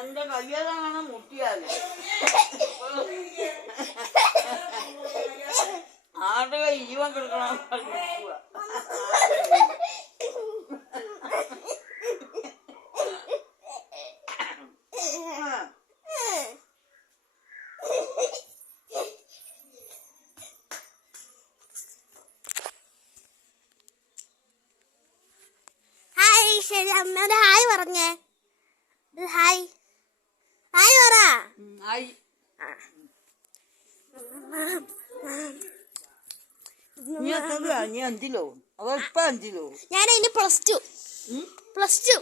എന്റെ കയ്യേതാണ് മുട്ടിയാല് ആരുടെ ജീവൻ കിടക്കണം. ശരി അമ്മയുടെ ഹായ് പറഞ്ഞേ. ഹായ് ഹായ് പറ. നീ അഞ്ചിലോ അതോ ഇപ്പൊ അഞ്ചിലോ? ഞാൻ അതിന് +2 +2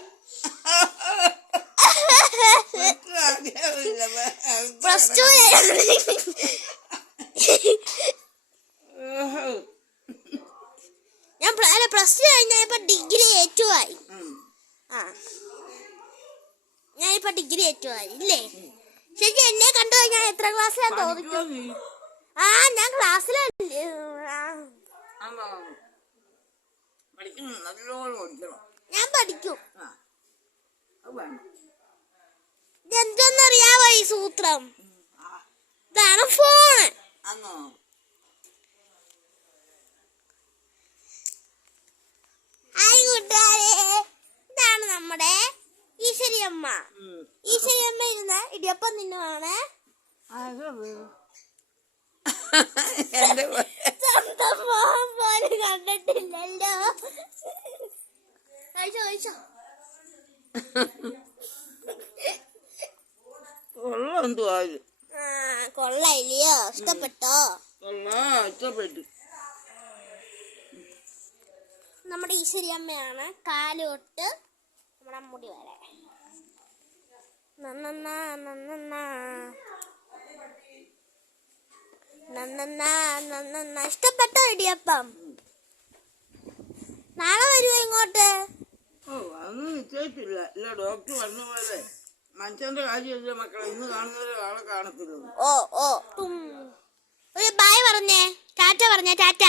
ഞാൻ +2 കഴിഞ്ഞപ്പോ ഡിഗ്രി ഏറ്റുമായി. ഞാനിപ്പോ ഡിഗ്രി ഏറ്റുമായി ഇല്ലേ? ശരിക്കും എന്നെ കണ്ടു കഴിഞ്ഞാൽ എത്ര ക്ലാസ്സിലാന്ന് തോന്നിക്കും. ഞാൻ ക്ലാസ്സിലല്ലേ. ഞാൻ പഠിക്കും. ഇതെന്തെന്നറിയാവോ ഈ സൂത്രം? ഇതാണ് ഫോണ്. ഹായ് കൂട്ടുകാരെ, ഇതാണ് നമ്മുടെ ഈശ്വരിയമ്മ. ഈശ്വരിയമ്മ ഇരുന്ന ഇടിയപ്പം തിന്നുവാണ്. സ്വന്തം മോഹൻ പോലും കണ്ടിട്ടില്ലല്ലോ. കഴിച്ചോ കൊള്ളയില്ലയോ? ഇഷ്ടപ്പെട്ടോ? ഇഷ്ടപ്പെട്ടു. നമ്മുടെ ഈശ്വരിയമ്മയാണ് കാല് തൊട്ട് നമ്മുടെ മുടി വരെ. ഇഷ്ടപ്പെട്ടോ ഇടിയപ്പം? നാളെ വരുവോ ഇങ്ങോട്ട്? അതൊന്നും നിശ്ചയിച്ചില്ല. ഇല്ല, ഡോക്ടർ പറഞ്ഞ പോലെ മനുഷ്യന്റെ കാര്യമല്ലേ മക്കളെ, ഇന്ന് കാണുന്നവരെ ആളെ കാണത്തില്ല. ഒരു ബൈ പറഞ്ഞേ, ടാറ്റ പറഞ്ഞേ. ടാറ്റ.